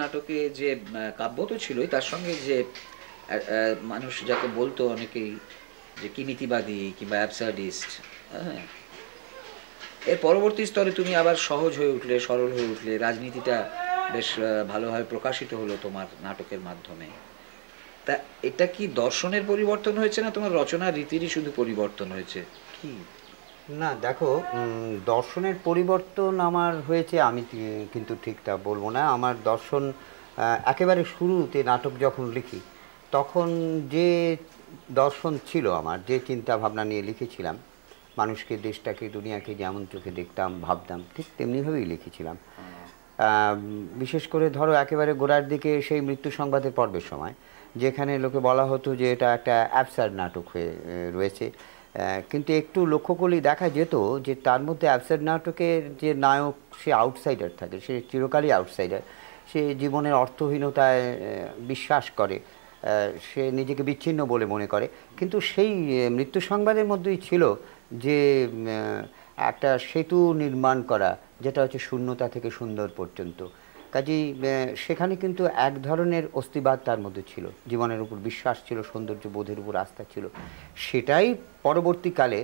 নাটকে যে কাব্য তো ছিলই, তার সঙ্গে যে মানুষ যাকে বলতো অনেকেই যে কিমিতিবাদী কিংবা অ্যাবসার্ডিস্ট, হ্যাঁ, এর পরবর্তী স্তরে তুমি আবার সহজ হয়ে উঠলে, সরল হয়ে উঠলে, রাজনীতিটা বেশ ভালোভাবে প্রকাশিত হলো তোমার নাটকের মাধ্যমে। তা এটা কি দর্শনের পরিবর্তন হয়েছে, না তোমার রচনা রীতিরই শুধু পরিবর্তন হয়েছে কি? না দেখো, দর্শনের পরিবর্তন আমার হয়েছে আমি কিন্তু ঠিক তা বলবো না। আমার দর্শন একেবারে শুরুতে নাটক যখন লিখি তখন যে দর্শন ছিল, আমার যে চিন্তা ভাবনা নিয়ে লিখেছিলাম, মানুষকে, দেশটাকে, দুনিয়াকে যেমন চোখে দেখতাম ভাবতাম ঠিক তেমনিভাবেই লিখেছিলাম। বিশেষ করে ধরো একেবারে গোড়ার দিকে সেই মৃত্যু সংবাদের পর্বের সময়, যেখানে লোকে বলা হতো যে এটা একটা অ্যাবসার্ড নাটক হয়ে রয়েছে, কিন্তু একটু লক্ষ্য করলেই দেখা যেত যে তার মধ্যে অ্যাবসার্ড নাটকের যে নায়ক, সে আউটসাইডার থাকে, সে চিরকালই আউটসাইডার। সে জীবনের অর্থহীনতায় বিশ্বাস করে, সে নিজেকে বিচ্ছিন্ন বলে মনে করে। কিন্তু সেই মৃত্যু সংবাদের মধ্যেই ছিল যে একটা সেতু নির্মাণ করা, যেটা হচ্ছে শূন্যতা থেকে সুন্দর পর্যন্ত। কাজেই সেখানে কিন্তু এক ধরনের অস্তিবাদ তার মধ্যে ছিল, জীবনের উপর বিশ্বাস ছিল, সৌন্দর্য বোধের উপর আস্থা ছিল। সেটাই পরবর্তীকালে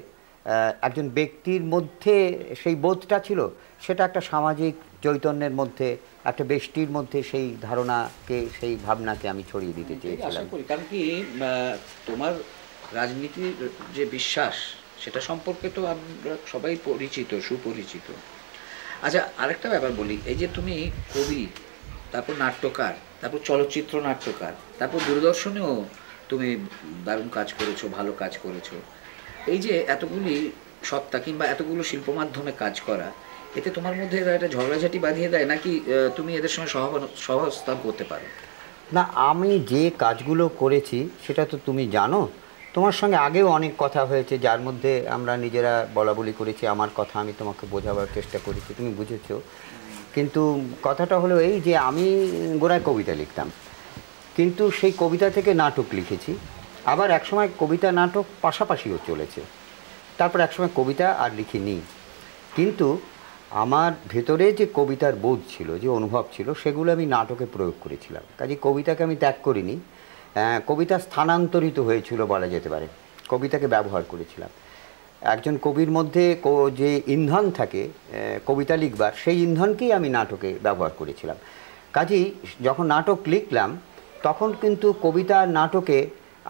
একজন ব্যক্তির মধ্যে সেই বোধটা ছিল, সেটা একটা সামাজিক চৈতন্যের মধ্যে, একটা ব্যষ্টির মধ্যে সেই ধারণাকে, সেই ভাবনাকে আমি ছড়িয়ে দিতে চেয়েছিলাম। আশা করি, কারণ কি তোমার রাজনীতির যে বিশ্বাস, সেটা সম্পর্কে তো আমরা সবাই পরিচিত, সুপরিচিত। আচ্ছা, আরেকটা ব্যাপার বলি, এই যে তুমি কবি, তারপর নাট্যকার, তারপর চলচ্চিত্র নাট্যকার, তারপর দূরদর্শনেও তুমি দারুণ কাজ করেছো, ভালো কাজ করেছো। এই যে এতগুলি সত্তা কিংবা এতগুলো শিল্প মাধ্যমে কাজ করা, এতে তোমার মধ্যে এরা একটা ঝগড়াঝাটি বাঁধিয়ে দেয়, নাকি তুমি এদের সঙ্গে সহাবস্থান করতে পারো? না, আমি যে কাজগুলো করেছি সেটা তো তুমি জানো। তোমার সঙ্গে আগেও অনেক কথা হয়েছে, যার মধ্যে আমরা নিজেরা বলাবলি করেছি, আমার কথা আমি তোমাকে বোঝাবার চেষ্টা করেছি, তুমি বুঝেছো। কিন্তু কথাটা হলো এই যে আমি গোড়ায় কবিতা লিখতাম, কিন্তু সেই কবিতা থেকে নাটক লিখেছি। আবার একসময় কবিতা নাটক পাশাপাশিও চলেছে। তারপর একসময় কবিতা আর লিখিনি। কিন্তু আমার ভেতরে যে কবিতার বোধ ছিল, যে অনুভব ছিল, সেগুলো আমি নাটকে প্রয়োগ করেছিলাম। কাজে কবিতাকে আমি ত্যাগ করিনি। কবিতা স্থানান্তরিত হয়েছিল বলা যেতে পারে, কবিতাকে ব্যবহার করেছিলাম। একজন কবির মধ্যে যে ইন্ধন থাকে কবিতা লিখবার, সেই ইন্ধনকেই আমি নাটকে ব্যবহার করেছিলাম। কাজেই যখন নাটক লিখলাম তখন কিন্তু কবিতা নাটকে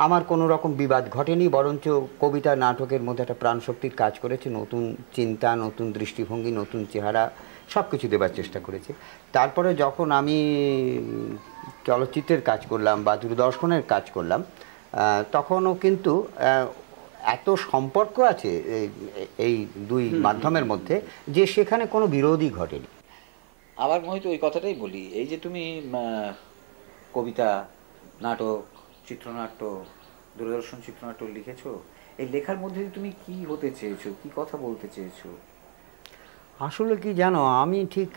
আমার কোনো রকম বিবাদ ঘটেনি, বরঞ্চ কবিতা নাটকের মধ্যে একটা প্রাণশক্তির কাজ করেছে, নতুন চিন্তা, নতুন দৃষ্টিভঙ্গি, নতুন চেহারা, সব কিছু দেবার চেষ্টা করেছে। তারপরে যখন আমি চলচ্চিত্রের কাজ করলাম বা দূরদর্শনের কাজ করলাম, তখনও কিন্তু এত সম্পর্ক আছে এই দুই মাধ্যমের মধ্যে যে সেখানে কোনো বিরোধই ঘটেনি। আবার মোহিত ওই কথাটাই বলি, এই যে তুমি কবিতা, নাটক, চিত্রনাট্য, দূরদর্শন চিত্রনাট্য লিখেছো, এই লেখার মধ্যে তুমি কি হতে চেয়েছো, কি কথা বলতে চেয়েছো? আসলে কি জানো, আমি ঠিক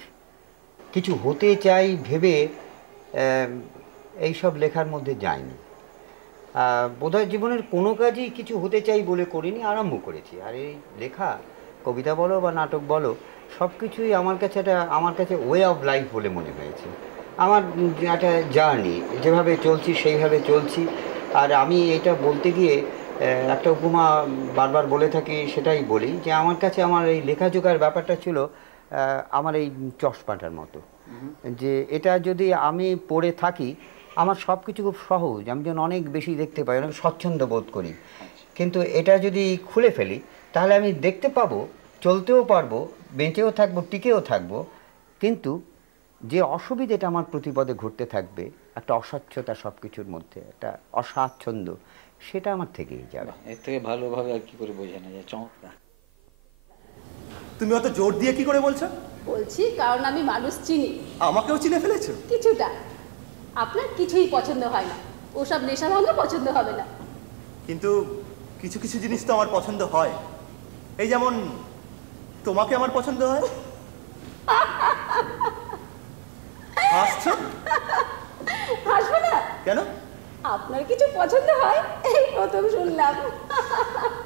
কিছু হতে চাই ভেবে এইসব লেখার মধ্যে যাইনি। বোধহয় জীবনের কোনো কাজই কিছু হতে চাই বলে করিনি, আরম্ভ করেছি। আর এই লেখা, কবিতা বলো বা নাটক বলো, সব কিছুই আমার কাছে ওয়ে অফ লাইফ বলে মনে হয়েছে। আমার একটা জার্নি, যেভাবে চলছি সেইভাবে চলছি। আর আমি এটা বলতে গিয়ে একটা উপমা বারবার বলে থাকি, সেটাই বলি যে আমার কাছে আমার এই লেখাজোখার ব্যাপারটা ছিল আমার এই চশমাটার মতো, যে এটা যদি আমি পড়ে থাকি, আমার সব কিছু খুব সহজ, আমি যেন অনেক বেশি দেখতে পাই, অনেক স্বচ্ছন্দ বোধ করি। কিন্তু এটা যদি খুলে ফেলি তাহলে আমি দেখতে পাবো, চলতেও পারবো, বেঁচেও থাকবো, টিকেও থাকবো, কিন্তু যে অসুবিধাটা আমার প্রতিপদে ঘটতে থাকবে, একটা অস্বচ্ছতা সব কিছুর মধ্যে, একটা অস্বাচ্ছন্দ্য, সেটা আমার থেকেই যাবে। এর থেকে ভালোভাবে আর কি করে বোঝানো যায়? চমৎকার। তুমি অত জোর দিয়ে কি করে বলছো? বলছি কারণ আমি মানুষ চিনি। আমাকেও চিনে ফেলেছো? কিছুটা। আপনার কিছুই পছন্দ হয় না, ওসব নেশা ভাঙা পছন্দ হবে না। কিন্তু কিছু কিছু জিনিস তো আমার পছন্দ হয়। এই যেমন তোমাকে আমার পছন্দ হয়। হাসছো? হাসবো না কেন? আপনার কিছু পছন্দ হয় এই প্রথম শুনলাম।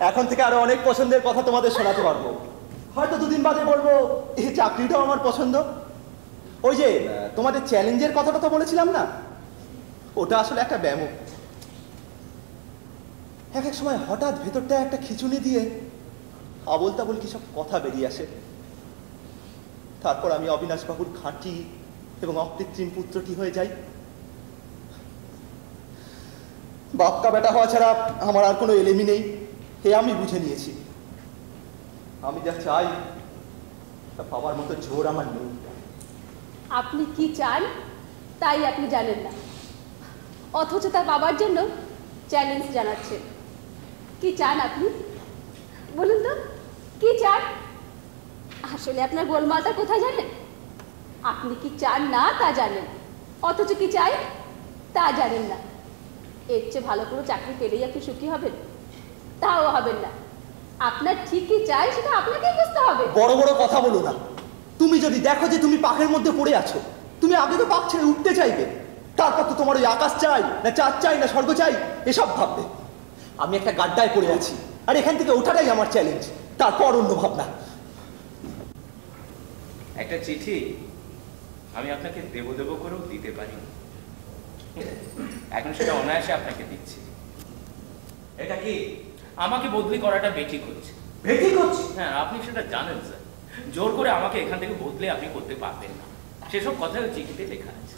এখন থেকে আরো অনেক পছন্দের কথা তোমাদের শোনাতে পারবো। হয়তো দুদিন বাদে বলবো এই চাকরিটাও আমার পছন্দ, ওই যে তোমাদের চ্যালেঞ্জের কথাটা তো বলেছিলাম না, ওটা আসলে একটা ব্যায়াম। এক এক সময় হঠাৎ ভেতরটা একটা খিচুনি দিয়ে আবোল তাবোল কি সব কথা বেরিয়ে আসে। তারপর আমি অবিনাশবাবুর খাঁটি এবং অকৃত্রিম পুত্রটি হয়ে যাই। বাপকা বেটা হওয়া ছাড়া আমার আর কোনো এলেমি নেই, হে আমি বুঝে নিয়েছি। আমি যা চাই তা পাওয়ার মতো জোর আমার নেই। আপনি কি চান তাই আপনি জানেন না, অথচ তা পাবার জন্য চ্যালেঞ্জ জানাচ্ছেন। কি চান আপনি বলুন তো, কি চান? আসলে আপনার গোলমালটা কোথায় জানেন? আপনি কি চান না তা জানেন, অথচ কি চাই তা জানেন না। এর চেয়ে ভালো কোনো চাকরি পেলেই আপনি সুখী হবেন? তাও হবেন না। আপনার ঠিক কি চাই সেটা আপনাকেই বুঝতে হবে। বড় বড় কথা বলো না। তুমি যদি দেখো যে তুমি পাখের মধ্যে পড়ে আছো, তুমি আগে তো পাখ ছেড়ে উঠতে চাইবে, তারপর তো তোমার ওই আকাশ চাই না চাঁদ চাই না স্বর্গ চাই এসব ভাববে। আমি একটা গাড্ডায় পড়ে আছি, আর এখান থেকে ওঠাটাই আমার চ্যালেঞ্জ, তারপর অন্য ভাবনা। একটা চিঠি আমি আপনাকে দেব দেব করেও দিতে পারি, এখন সেটা অনায়াসে আপনাকে দিচ্ছি। এটা কি? আমাকে বদলি করাটা বেঠিক হচ্ছে। বেঠিক হচ্ছে? হ্যাঁ, আপনি সেটা জানেন স্যার। জোর করে আমাকে এখান থেকে বদলে আপনি করতে পারবেন না, সেসব কথা ওই চিঠিতে লেখা আছে।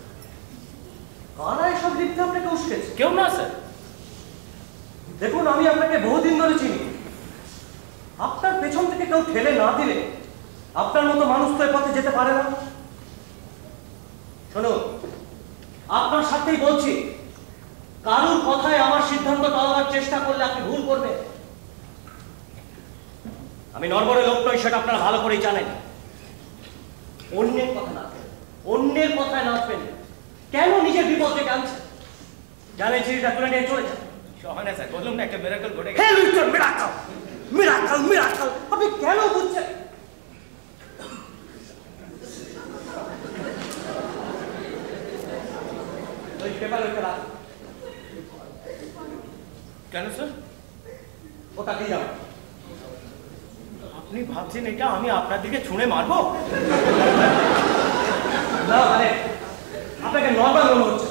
কারা এসব লিখতে আপনাকে উস্কেছে? কেউ না স্যার। দেখুন, আমি আপনাকে বহুদিন ধরে চিনি। আপনার পেছন থেকে কেউ ঠেলে না দিলে আপনার মতো মানুষ তো এ পথে যেতে পারে না। শোনো, আপনার সাথেই বলছি, কারোর কথায় আমার সিদ্ধান্ত টালাবার চেষ্টা করলে আপনি ভুল করবেন। আমি নড়বড়ে লোক নই, সেটা আপনারা ভালো করেই জানেন। অন্যের কথা নাচবেন, অন্যের কথায় নাচবেন। কেন নিজের বিপদ ডেকে আনছেন? জানেন চিঠিটা তুলে নিয়ে চলে যান। সহানা স্যার, বললাম না একটা মিরাকল ঘটে গেছে। হ্যাঁ মিস্টার মিরাকল, মিরাকল, মিরাকল। আপনি কেন বুঝছেন? ওই পেপার ওইটা রাখ। কেন স্যার? ওটা দিয়ে যাও। আপনি ভাবছেন এটা আমি আপনার দিকে ছুঁড়ে মারবো? না, মানে আপনাকে নর্মাল মনে হচ্ছে।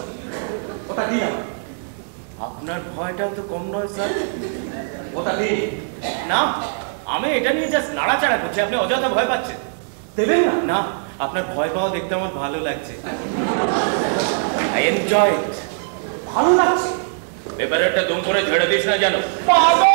ওটা দিয়ে যাও। আপনার ভয়টাও তো কম নয় স্যার। ওটা দিয়ে না, আমি এটা নিয়ে জাস্ট নাড়াচাড়া করছি, আপনি অযথা ভয় পাচ্ছেন। দেবেন না? না, আপনার ভয় পাওয়া দেখতে আমার ভালো লাগছে। I enjoy it. ভালো লাগছে? পেপারটা দুম করে ঝেড়ে দিস না জানো। বাবা!